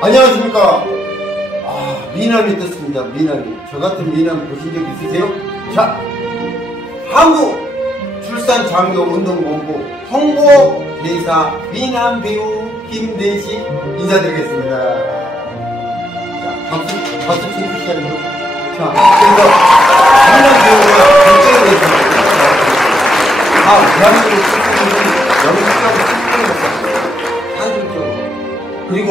안녕하십니까. 미남이 떴습니다. 미남이. 저 같은 미남 보신 적 있으세요? 자, 한국출산장려운동본부 홍보대사 미남배우 김대식 인사드리겠습니다. 자, 박수 쳐주시죠. 자, 그래서 미남배우가 결정을 했습니다. 대한민국 출산율이 영국까지 출산을 한국적으로. 그리고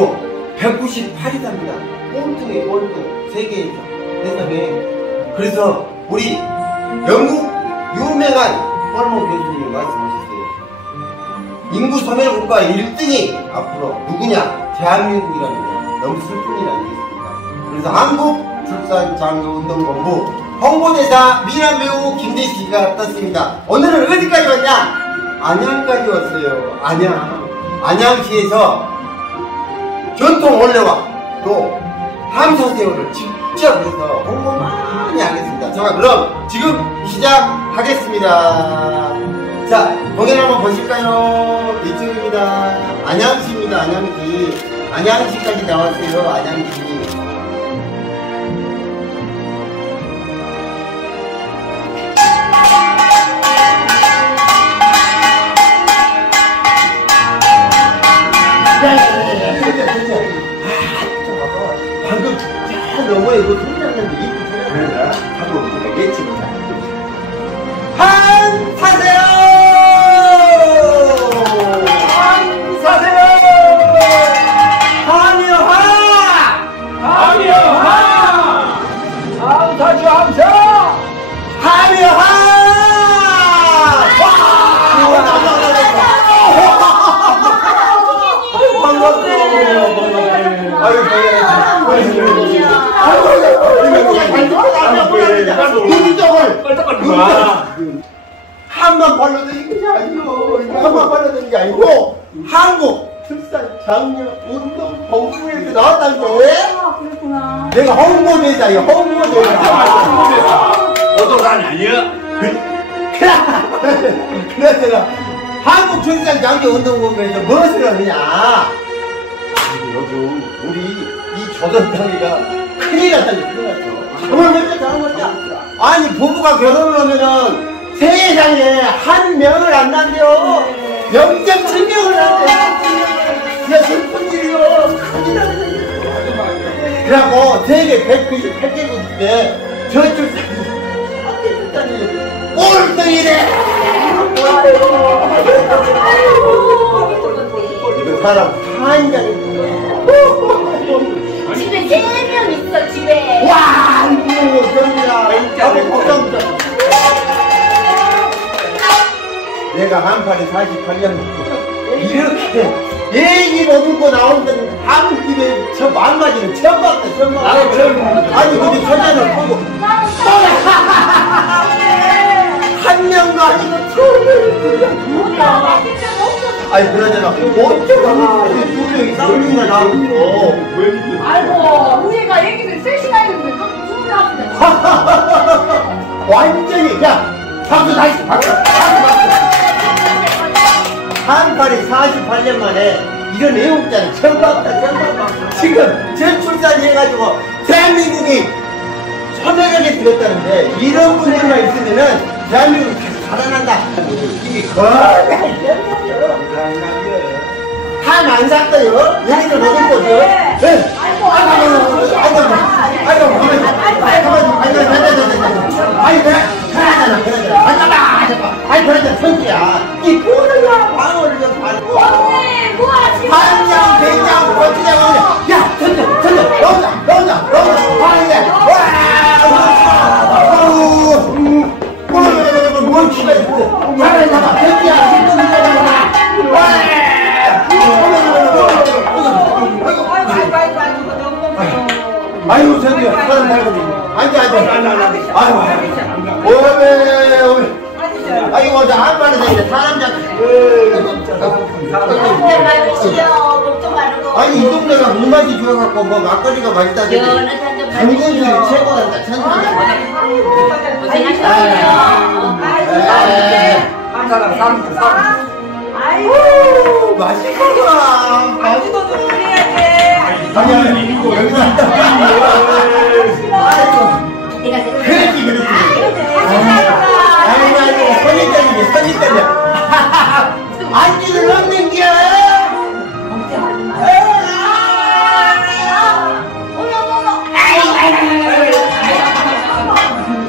198이답니다. 꼴등에 꼴등. 세계에서. 세상에. 그래서 우리 영국 유명한 뻘모 교수님이 말씀하셨어요. 인구 소멸 국가 1등이 앞으로 누구냐? 대한민국이라는 거. 너무 슬픈 일 아니겠습니까? 그래서 한국출산장려운동본부 홍보대사 미남배우 김대식이가 떴습니다. 오늘은 어디까지 왔냐? 안양까지 왔어요. 안양시에서 전통 원래와 또 함사새우를 직접 해서 홍보 많이 하겠습니다. 자, 그럼 지금 시작하겠습니다. 자, 공연 한번 보실까요? 이쪽입니다. 안양시입니다. 안양시까지 나왔어요. 안양시. 방금 저 너머에 그 소리 났는데 이쁜 소리 났는데 하고 우리가 예측이다. 한사세요! 한사세요! 함여하! 함여하! 함사주 함사! 함여하! 한번 발라도 이게 아니요. 한번 발라도 이게 아니고 한국 출산장려운동본부에서 나왔다는 거 왜? 그렇구나. 내가 홍보대사야. 홍보대사. 오도산 아니야? 그래서 내가 한국출산장려운동본부에서 무엇을 하느냐? 요즘 우리 이 조선당이가 큰일 났다니. 정말 먼저 잘못이야. 아니 부부가 결혼을 하면은 세상에 한 명을 안 난대요. 0.7명을 난대요. 진짜 슬픈 일이요. 큰일 났네. 그래갖고 세계 198개국인데 저출산이 꼴등이래. 이거 사람 한장이 집에 3명 있어, 집에. 와, 이거 경이야. 내가 한팔에 48년 이렇게 얘기 못 듣고 나오는 한국 집에 저 만마디는 처음 봤다. 나도 처음 봤다. 아니 근데 전화를 보고 한 명도 아니고 처음에 아니 그러잖아. 어쩌다가 두 명이 썰리가 나오고 아이고, 우리가 얘기를 3시간 했는데 그렇게 충분합니다. 완전히 야 박수 다시 박수. 한팔이 48년 만에 이런 애국자는 처음 봤다. 지금 저출산 해가지고 대한민국이 소멸하게 되었다는데 이런 분들만 있으면은 대한민국이 다시 살아난다. 이게 거의 다안 샀어요. 얘네들 먹은 거죠. 네. 아이고 그러잖아 선수야. 이 보느냐 방어를 좀 밟고 한장 된장 고추장 오냐. 야 선수 넣자 뭘 치가 있어. 잘해 잡아 선수야. 아이고 선수야 사람 살고 앉아 아이고 오메 아이고 저 한마디 되는데 사람 아니 이 동네가 물맛이 좋아갖고 뭐 막걸리가 맛있다더니 단군들이 최고단다. 천천히 아이고 맛있구나. 아직도 그래야지. 여기서 그렇지 그렇지. 아이고 손이 떨리네 손이 떨려. 안지를 넣는 겨.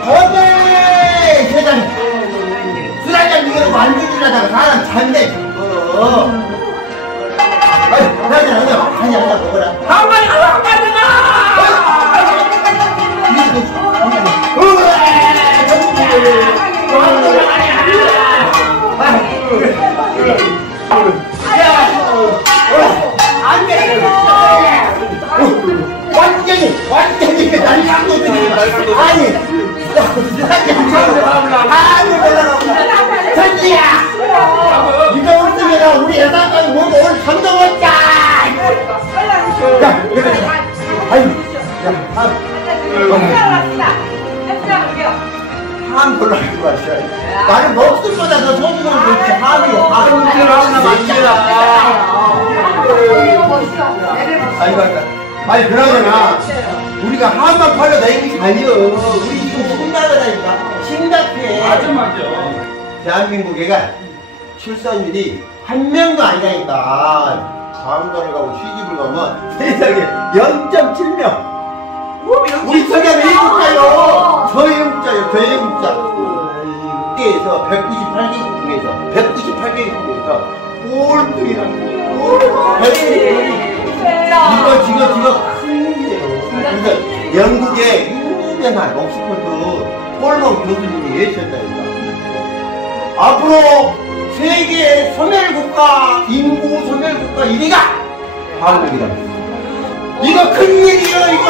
어제 세상에 수라장 이거 만들기라다가 사람 잔대. 아니 하나 먹어라. 한 마리 가. 완전히 날강도들이 아니 전지야 이거 없으면 우리 여자까지 모두 오늘 잠도 못 자. 야 그래 아유 한 별로 알고 왔어요. 나는 목숨보다 더 좋은 걸 그렇지 하루요 하루 하나 만지라. 아니 그러잖아 우리가 한만 팔려 내기 달려 우리 지금 심각하다니까 심각해. 맞아. 대한민국에가 출산율이 한 명도 아니라니까. 장가를 가고 시집을 가면 세상에 0.7명. 우리 저기 외국자요. 저외국자요 저외국자. 세계에서 198개국 중에서 198개국 중에서 꼴등이라고. 이거 지금 큰 일이에요. 그래서 영국의 유명한 옥스퍼드 폴먼 교수님이 외쳤다니까. 앞으로 세계 소멸국가 인구 소멸국가 1위가 한국이다. 이거 큰일이에요 이거.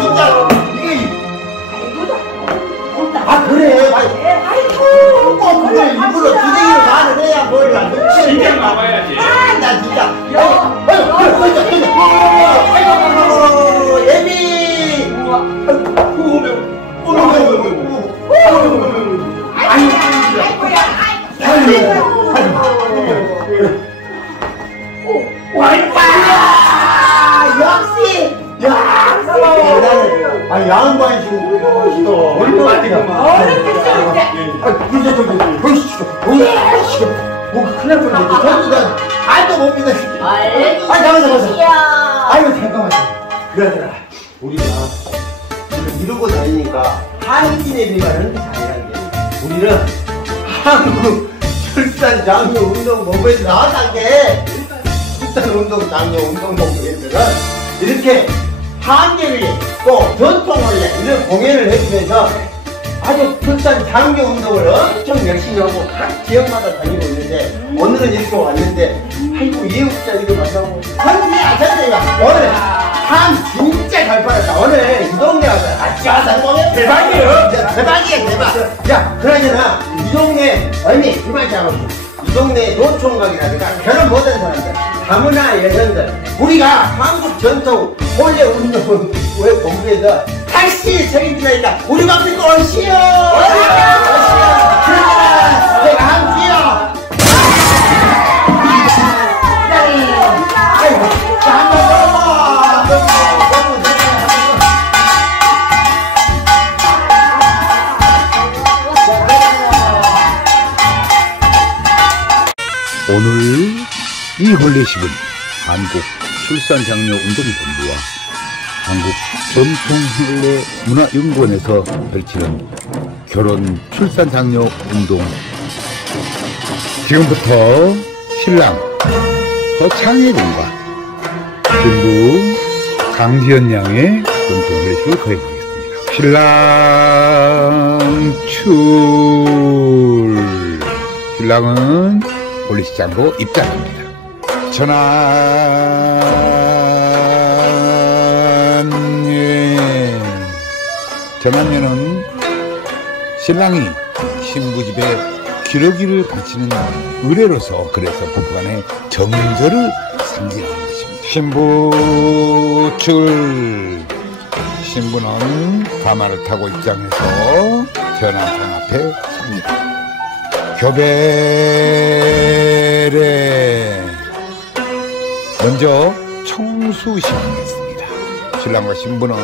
진짜 이거 아 그래. 아이고 꼭 그걸 일부러 기대기로 말을 해야 뭘 안 듣지. 진짜 나와야지. 나 진짜. 아이고 예비. 역시 아니 양반이 지금 얼마나 지금 뭐가 큰일 날 뻔했네. 전부 다 알도 못 믿어. 잠깐만. 아이고 잠깐만. 그러더라. 우리가 이러고 다니니까 한국인에 비하면 잘해야 돼. 우리는 한국 출산 장려 운동 본부에서 나왔단 게 출산 운동 장려 운동 본부에서는 이렇게 한계를 또 전통을 이런 공연을 해주면서 아주 출산 장려 운동을 엄청 열심히 하고 각 지역마다 다니고 있는데 오늘은 이렇게 왔는데 아이고 예우자 이거 만나고 선지야 오늘 참 진짜 잘 팔았다. 오늘 이 동네 와서 아싸 대박이에요. 대박이야 대박. 야 그러잖아 이 동네 언니 이말 잘하고 이 동네 노총각이라든가 결혼 못한 사람들 다문화 여성들 우리가 한국 전통 본래 운동 왜 본부에서 당신이 책임지니까 우리 맘 믿고 오시오. 그러잖아 내가 함께요. 아이고 한번 오늘 이 혼례식은 한국 출산장려운동본부와 한국 전통혼례문화연구원에서 펼치는 결혼 출산장려운동. 지금부터 신랑 허창혜군과 신부 강지연 양의 전통혼례식을 거행하겠습니다. 신랑 출. 신랑은 혼례식장으로 입장합니다. 전환녀는 신랑이 신부 집에 기러기를 바치는 의례로서 그래서 부부간의 정절을 상징하는 것입니다. 신부 측을 신부는 가마를 타고 입장해서 전환장 앞에 섭니다. 교배래 먼저 청수 시간이었습니다. 신랑과 신부는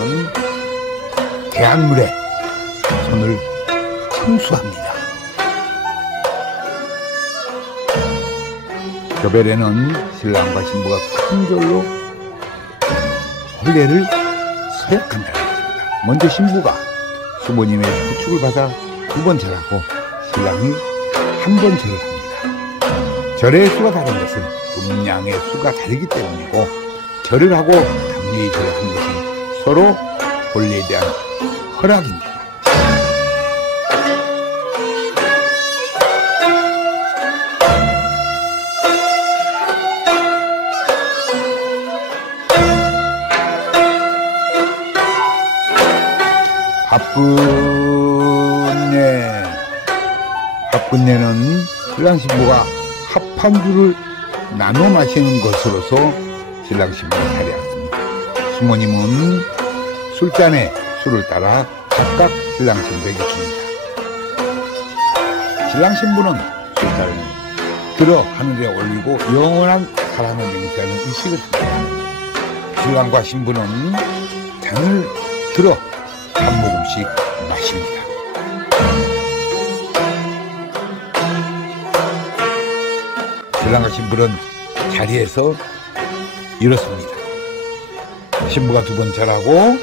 대한물에 손을 청수합니다. 교별에는 신랑과 신부가 큰 절로 혼례를 서약한다는 것입니다. 먼저 신부가 수모님의 부축을 받아 2번 절하고 신랑이 1번 절을 합니다. 절의 수가 다른 것은 음양의 수가 다르기 때문이고, 절을 하고 담례의 절을 하는 것은 서로 혼례에 대한 허락입니다. 합분례는 신랑 신부가 합한 주를 나눠 마시는 것으로서 신랑 신부가 자리했습니다. 수모님은 술잔에 술을 따라 각각 신랑 신부에게 줍니다. 신랑 신부는 술잔을 들어 하늘에 올리고 영원한 사랑을 맹세하는 의식을 합니다. 신랑과 신부는 잔을 들어 한 모금씩 마십니다. 신랑과 신부는 자리에서 일어섭니다. 신부가 2번 절하고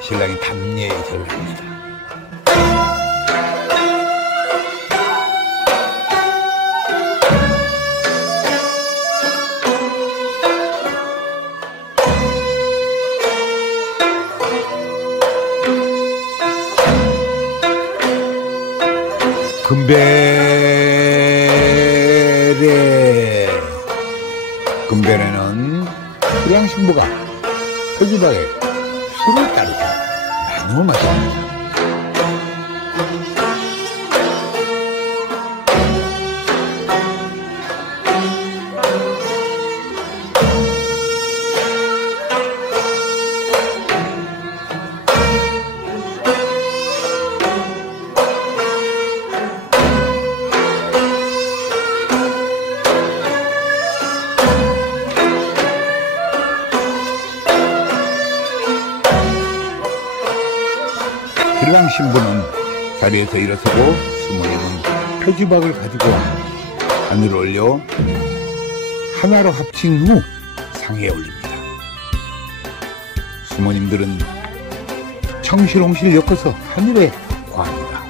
신랑이 담례의 절을 합니다. 금배에는 신랑 신부가 서기방에 술을 따르고 나누어 마십니다. 신랑 신부는 자리에서 일어서고 수모님은 표지박을 가지고 하늘을 올려 하나로 합친 후 상에 올립니다. 수모님들은 청실홍실 엮어서 하늘에 구합니다.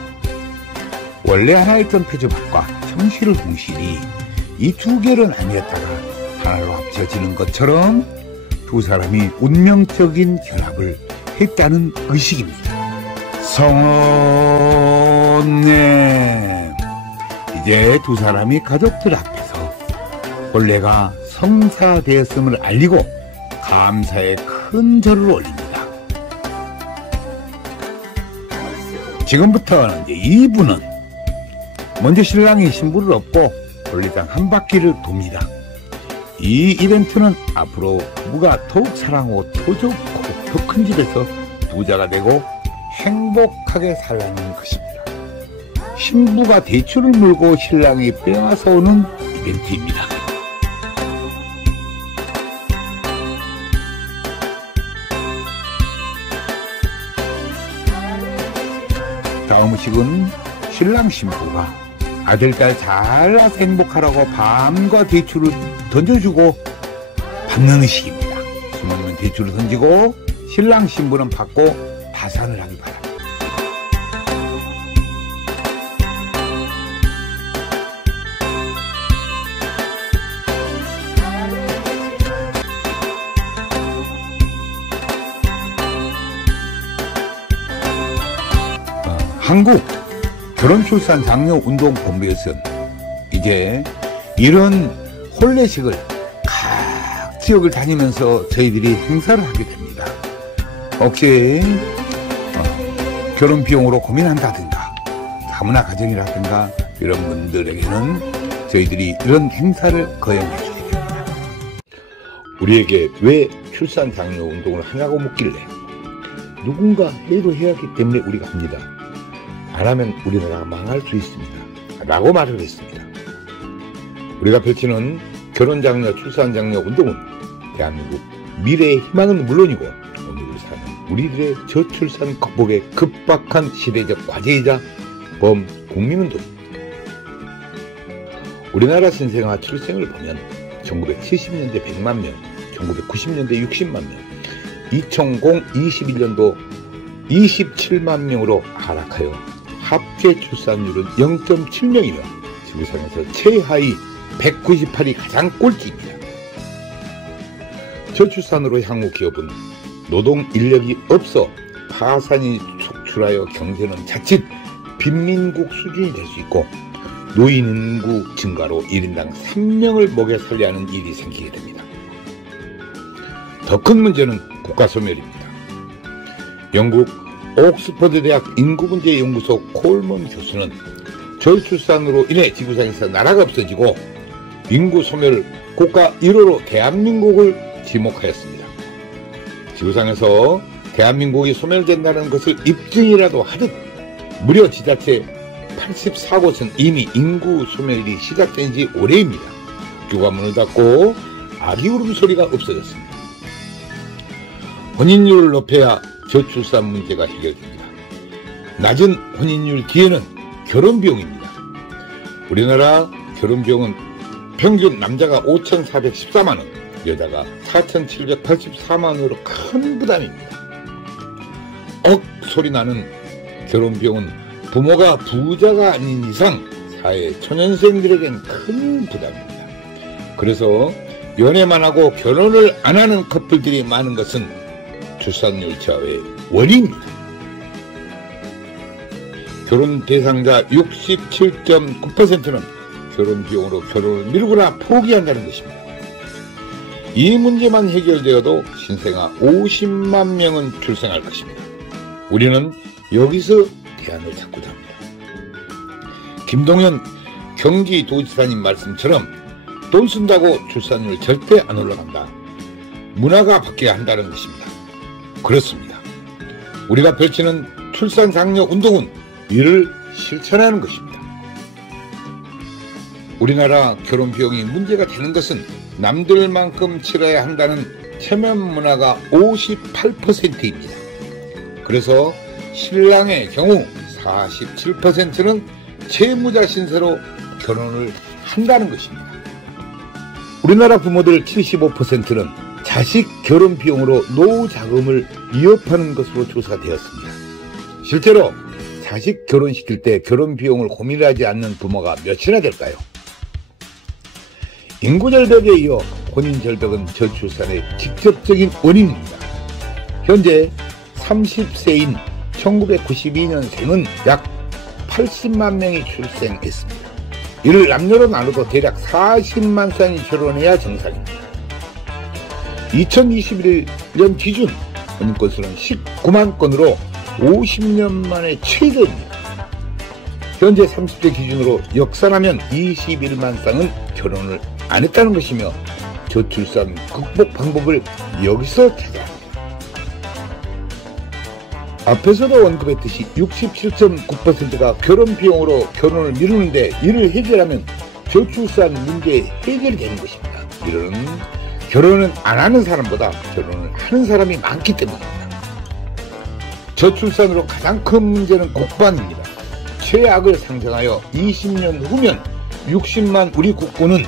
원래 하나 있던 표지박과 청실홍실이 이 2개로 나뉘었다가 하나로 합쳐지는 것처럼 2 사람이 운명적인 결합을 했다는 의식입니다. 성언네, 이제 2 사람이 가족들 앞에서 혼례가 성사되었음을 알리고 감사의 큰 절을 올립니다. 지금부터 이제 2부는 먼저 신랑이 신부를 업고 혼례장 한 바퀴를 돕니다. 이 이벤트는 앞으로 부부가 더욱 사랑하고 더 좋고 더 큰 집에서 부자가 되고 행복하게 살라는 것입니다. 신부가 대추를 물고 신랑이 빼앗아 오는 이벤트입니다. 다음 의식은 신랑 신부가 아들, 딸 잘 나서 행복하라고 밤과 대추를 던져주고 받는 의식입니다. 수모님은 대추를 던지고 신랑 신부는 받고 파산을 하기 바랍니다. 한국 결혼출산장려운동본부에서는 이제 이런 혼례식을 각 지역을 다니면서 저희들이 행사를 하게 됩니다. 혹시 결혼 비용으로 고민한다든가 다문화 가정이라든가 이런 분들에게는 저희들이 이런 행사를 거행해 주게 됩니다. 우리에게 왜 출산장려 운동을 하냐고 묻길래 누군가 해도 해야 하기 때문에 우리가 합니다. 안 하면 우리나라가 망할 수 있습니다. 라고 말을 했습니다. 우리가 펼치는 결혼장려, 출산장려 운동은 대한민국 미래의 희망은 물론이고 오늘 사는 우리들의 저출산 극복에 급박한 시대적 과제이자 범국민운동. 우리나라 신생아 출생을 보면 1970년대 100만 명, 1990년대 60만 명, 2021년도 27만 명으로 하락하여 합계 출산율은 0.7명이며 지구상에서 최하위 198위 가장 꼴찌입니다. 저출산으로 향후 기업은 노동 인력이 없어 파산이 속출하여 경제는 자칫 빈민국 수준이 될 수 있고 노인 인구 증가로 1인당 3명을 먹여 살려야 하는 일이 생기게 됩니다. 더 큰 문제는 국가소멸입니다. 영국 옥스퍼드 대학 인구문제연구소 콜먼 교수는 저출산으로 인해 지구상에서 나라가 없어지고 인구소멸 국가 1호로 대한민국을 지목하였습니다. 지구상에서 대한민국이 소멸된다는 것을 입증이라도 하듯 무려 지자체 84곳은 이미 인구 소멸이 시작된 지 오래입니다. 학교가 문을 닫고 아기 울음소리가 없어졌습니다. 혼인율을 높여야 저출산 문제가 해결됩니다. 낮은 혼인율 뒤에는 결혼비용입니다. 우리나라 결혼비용은 평균 남자가 5,414만원, 여자가 4,784만원으로 큰 부담입니다. 소리 나는 결혼비용은 부모가 부자가 아닌 이상 사회 초년생들에겐 큰 부담입니다. 그래서 연애만 하고 결혼을 안 하는 커플들이 많은 것은 출산율 저하의 원인입니다. 결혼 대상자 67.9%는 결혼 비용으로 결혼을 미루거나 포기한다는 것입니다. 이 문제만 해결되어도 신생아 50만 명은 출생할 것입니다. 우리는 여기서 대안을 찾고자 합니다. 김동연 경기도지사님 말씀처럼 돈 쓴다고 출산율 절대 안 올라간다. 문화가 바뀌어야 한다는 것입니다. 그렇습니다. 우리가 펼치는 출산 장려 운동은 이를 실천하는 것입니다. 우리나라 결혼 비용이 문제가 되는 것은 남들만큼 치러야 한다는 체면 문화가 58%입니다. 그래서 신랑의 경우 47%는 채무자 신세로 결혼을 한다는 것입니다. 우리나라 부모들 75%는 자식 결혼 비용으로 노후 자금을 위협하는 것으로 조사되었습니다. 실제로 자식 결혼시킬 때 결혼 비용을 고민하지 않는 부모가 몇이나 될까요? 인구절벽에 이어 혼인절벽은 저출산의 직접적인 원인입니다. 현재 30세인 1992년생은 약 80만 명이 출생했습니다. 이를 남녀로 나눠도 대략 40만 쌍이 결혼해야 정상입니다. 2021년 기준 혼인 건수는 19만 건으로 50년 만에 최대입니다. 현재 30대 기준으로 역산하면 21만 쌍은 결혼을 안 했다는 것이며 저출산 극복 방법을 여기서 찾아야 합니다. 앞에서도 언급했듯이 67.9%가 결혼 비용으로 결혼을 미루는데 이를 해결하면 저출산 문제 해결이 되는 것입니다. 이는 결혼은 안 하는 사람보다 결혼을 하는 사람이 많기 때문입니다. 저출산으로 가장 큰 문제는 국방입니다. 최악을 상정하여 20년 후면 60만 우리 국군은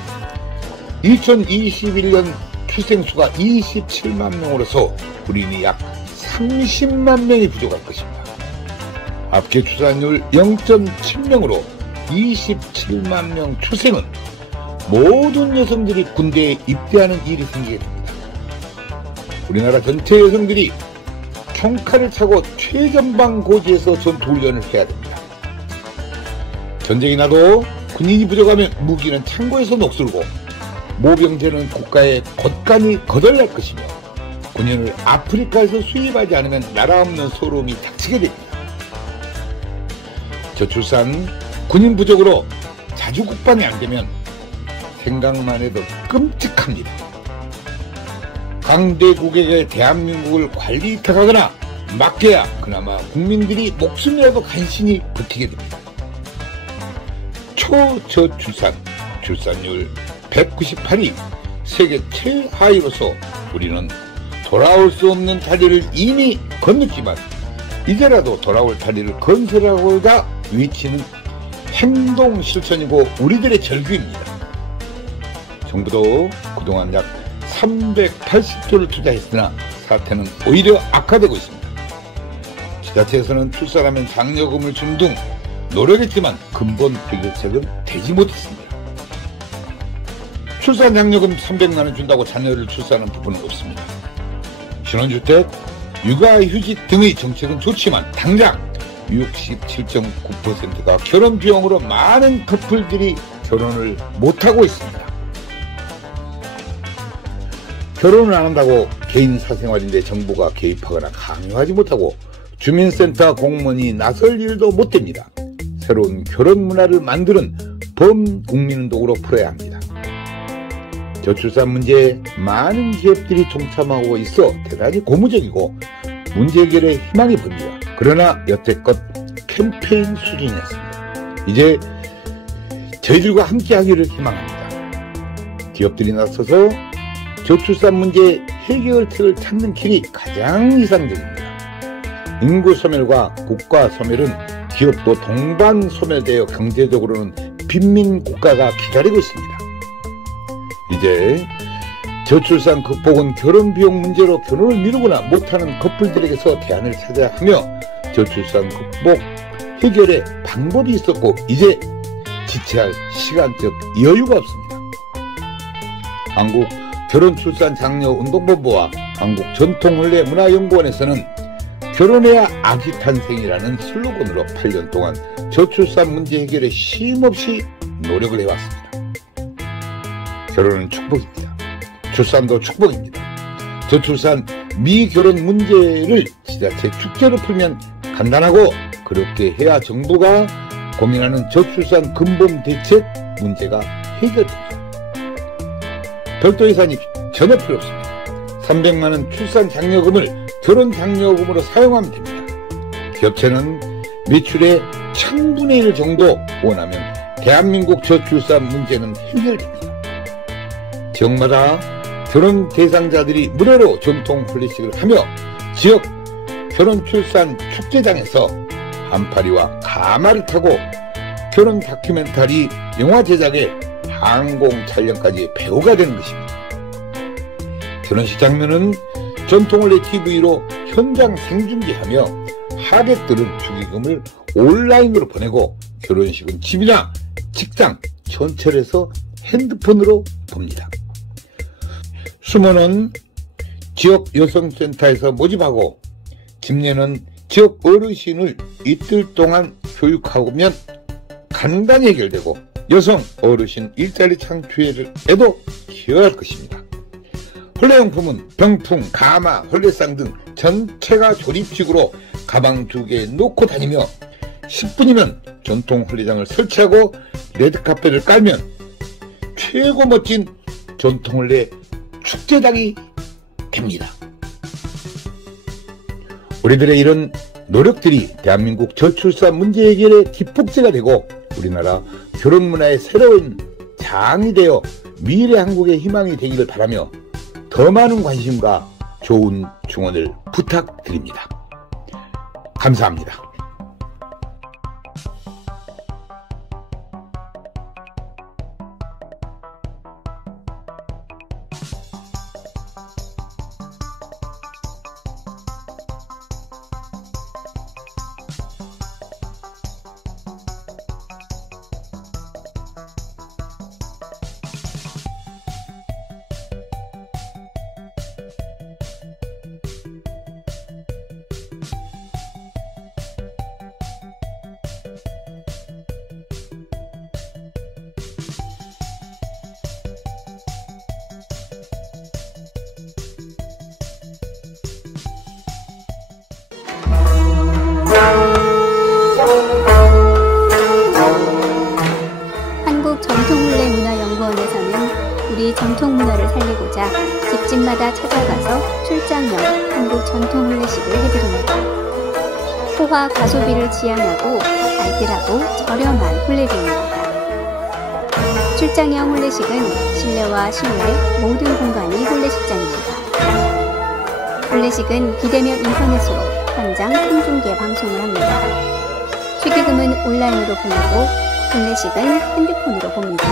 2021년 출생수가 27만 명으로서 우리는 약 30만 명이 부족할 것입니다. 합계 출산율 0.7명으로 27만 명 출생은 모든 여성들이 군대에 입대하는 일이 생기게 됩니다. 우리나라 전체 여성들이 총칼을 차고 최전방 고지에서 전투훈련을 해야 됩니다. 전쟁이 나도 군인이 부족하면 무기는 창고에서 녹슬고 모병제는 국가에 곳간이 거덜날 것이며 군인을 아프리카에서 수입하지 않으면 나라 없는 서러움이 닥치게 됩니다. 저출산, 군인 부족으로 자주 국방이 안 되면 생각만 해도 끔찍합니다. 강대국에게 대한민국을 관리 위탁하거나 맡겨야 그나마 국민들이 목숨이라도 간신히 버티게 됩니다. 초저출산, 출산율 198위, 세계 최하위로서 우리는 돌아올 수 없는 다리를 이미 건넜지만 이제라도 돌아올 다리를 건설하고자 외치는 행동 실천이고 우리들의 절규입니다. 정부도 그동안 약 380조를 투자했으나 사태는 오히려 악화되고 있습니다. 지자체에서는 출산하면 장려금을 준 등 노력했지만 근본 해결책은 되지 못했습니다. 출산 장려금 300만 원 준다고 자녀를 출산하는 부분은 없습니다. 신혼주택, 육아휴직 등의 정책은 좋지만 당장 67.9%가 결혼 비용으로 많은 커플들이 결혼을 못하고 있습니다. 결혼을 안 한다고 개인 사생활인데 정부가 개입하거나 강요하지 못하고 주민센터 공무원이 나설 일도 못 됩니다. 새로운 결혼 문화를 만드는 범국민운동으로 풀어야 합니다. 저출산 문제에 많은 기업들이 동참하고 있어 대단히 고무적이고 문제 해결에 희망이 보입니다. 그러나 여태껏 캠페인 수준이었습니다. 이제 저희들과 함께 하기를 희망합니다. 기업들이 나서서 저출산 문제 해결책을 찾는 길이 가장 이상적입니다. 인구 소멸과 국가 소멸은 기업도 동반 소멸되어 경제적으로는 빈민 국가가 기다리고 있습니다. 이제 저출산 극복은 결혼 비용 문제로 결혼을 미루거나 못하는 커플들에게서 대안을 찾아야 하며 저출산 극복 해결의 방법이 있었고 이제 지체할 시간적 여유가 없습니다. 한국 결혼출산장려운동본부와 한국전통혼례문화연구원에서는 결혼해야 아기 탄생이라는 슬로건으로 8년 동안 저출산 문제 해결에 쉼없이 노력을 해왔습니다. 결혼은 축복입니다. 출산도 축복입니다. 저출산 미결혼 문제를 지자체 축제로 풀면 간단하고 그렇게 해야 정부가 고민하는 저출산 근본 대책 문제가 해결됩니다. 별도 예산이 전혀 필요 없습니다. 300만 원 출산 장려금을 결혼 장려금으로 사용하면 됩니다. 기업체는 매출의 1000분의 1 정도 원하면 대한민국 저출산 문제는 해결됩니다. 지역마다 결혼 대상자들이 무료로 전통 혼례식을 하며 지역 결혼 출산 축제장에서 한파리와 가마를 타고 결혼 다큐멘터리 영화 제작에 항공 촬영까지 배우가 되는 것입니다. 결혼식 장면은 전통혼례 TV로 현장 생중계하며 하객들은 축의금을 온라인으로 보내고 결혼식은 집이나 직장, 전철에서 핸드폰으로 봅니다. 수모는 지역 여성센터에서 모집하고 집례는 지역 어르신을 이틀 동안 교육하면 간단히 해결되고 여성 어르신 일자리 창출에도 기여할 것입니다. 혼례용품은 병풍, 가마, 혼례상 등 전체가 조립식으로 가방 2개 놓고 다니며 10분이면 전통 혼례장을 설치하고 레드카펫을 깔면 최고 멋진 전통 혼례 축제장이 됩니다. 우리들의 이런 노력들이 대한민국 저출산 문제 해결의 기폭제가 되고 우리나라 결혼 문화의 새로운 장이 되어 미래 한국의 희망이 되기를 바라며 더 많은 관심과 좋은 증언을 부탁드립니다. 감사합니다. 한국전통혼례문화연구원에서는 우리 전통문화를 살리고자 집집마다 찾아가서 출장용 한국 전통혼례식을 해드립니다. 호화 가소비를 지향하고 알뜰하고 저렴한 혼례비입니다. 출장형 혼례식은 실내와 실외 모든 공간이 혼례식장입니다. 혼례식은 비대면 인터넷으로 현장 생중계 방송을 합니다. 축의금은 온라인으로 보내고 혼례식은 핸드폰으로 봅니다.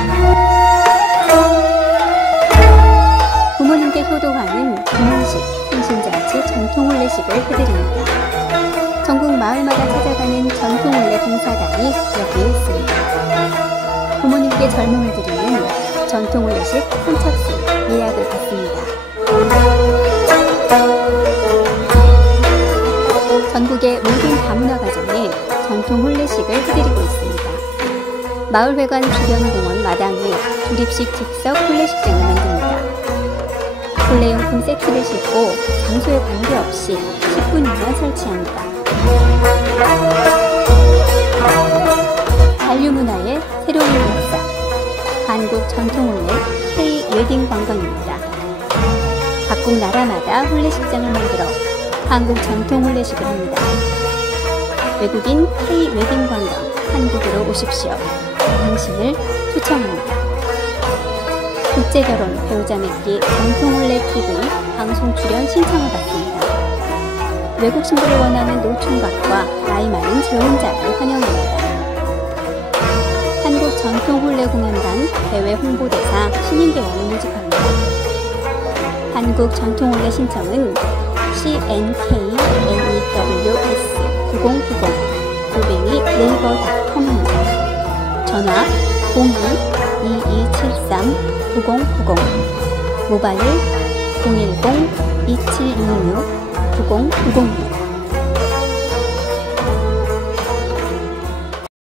부모님께 효도하는 기문식, 생신잔치 전통 혼례식을 해드립니다. 전국 마을마다 찾아가는 전통 혼례 봉사단이 여기에 있습니다. 부모님께 젊음을 드리는 전통 혼례식 선착순 예약을 받습니다. 전국의 모든 다문화 가정에 전통 혼례식을 해드리고 있습니다. 마을회관 주변 공원 마당에 조립식 즉석 혼례식장을 만듭니다. 혼례용품 세트를 싣고 장소에 관계없이 10분이면 설치합니다. 한류문화의 새로운 역사, 한국 전통혼례 K-웨딩 관광입니다. 각국 나라마다 혼례식장을 만들어 한국 전통 혼례식을 합니다. 외국인 K-웨딩 관광 한국으로 오십시오. 당신을 초청합니다. 국제결혼 배우자 맺기 전통혼례 TV 방송 출연 신청을 받습니다. 외국 신부를 원하는 노총각과 나이 많은 재혼자를 환영합니다. 한국 전통혼례 공연단 대외 홍보대사 신인배우를 모집합니다. 한국 전통혼례 신청은 cnknews9090@네이버.com입니다. 전화 02-2273-9090 모바일 010-2766-9090입니다.